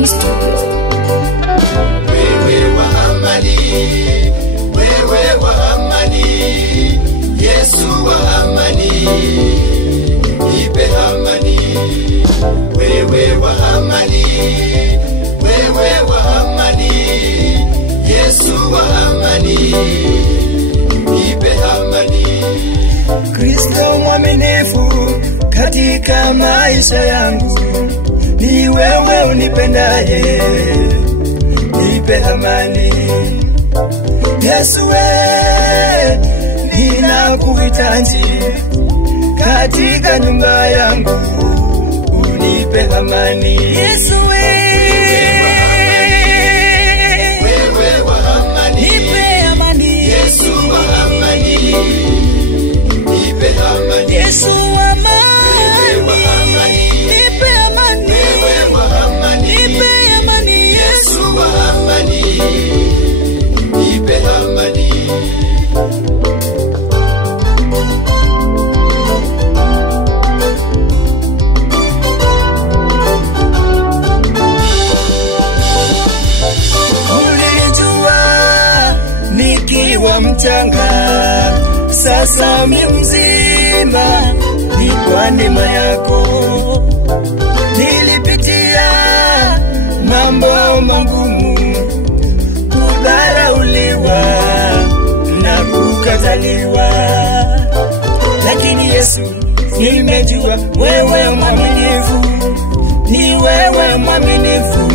Recording Studio. Wewe wa amani, wewe wa amani, Yesu wa amani, nipe amani. Wewe wa amani, wewe wa amani, Yesu wa amani, nipe amani. Kristo mwaminifu katika maisha yangu, ni wewe unipendaye, nipe amani. Yesu ninakuhitaji katika nyumba yangu, unipe amani. Yesu wewe wa amani, nipe amani. Yesu wa amani, nipe amani. Yesu amani, nipe amani. Wewe wa amani, nipe amani. Yesu wa amani, nipe amani. Ulijua nikiwa mchanga, sasa mimi mzima ni kwa neema yako. Nilipitia mambo magumu, kudharauliwa na kukataliwa, lakini Yesu nimejua wewe mwaminifu, ni wewe mwaminifu.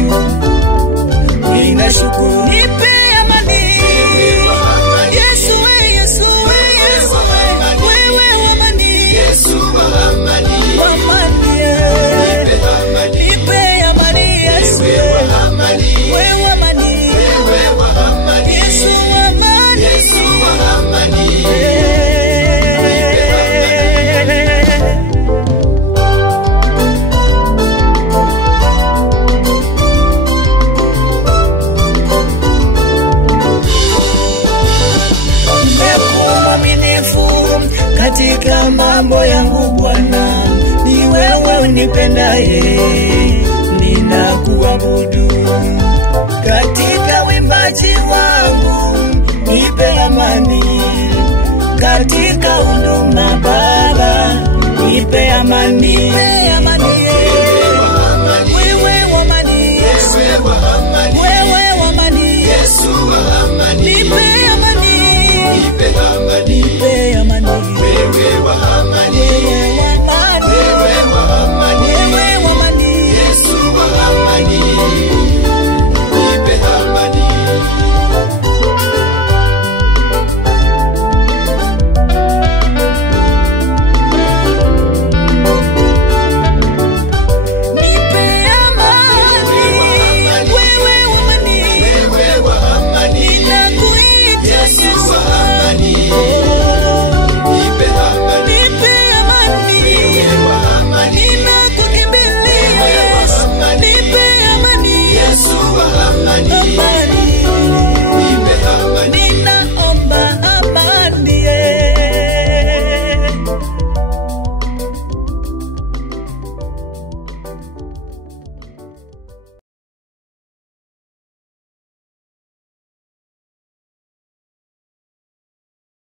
Ninashukuru. Nipe amani. Yesu Yesu Yesu wewe amani. Yesu wa amani, Amani. nipe amani. Nipe amani Yesu. Wewe wa amani, Wewe amani. wewe wa amani, Yesu amani. Yesu wa amani. Katika mambo yangu Bwana, ni wewe unipendaye, ninakuabudu. Katika wimbaji wangu nipe amani, katika huduma Baba nipe amani.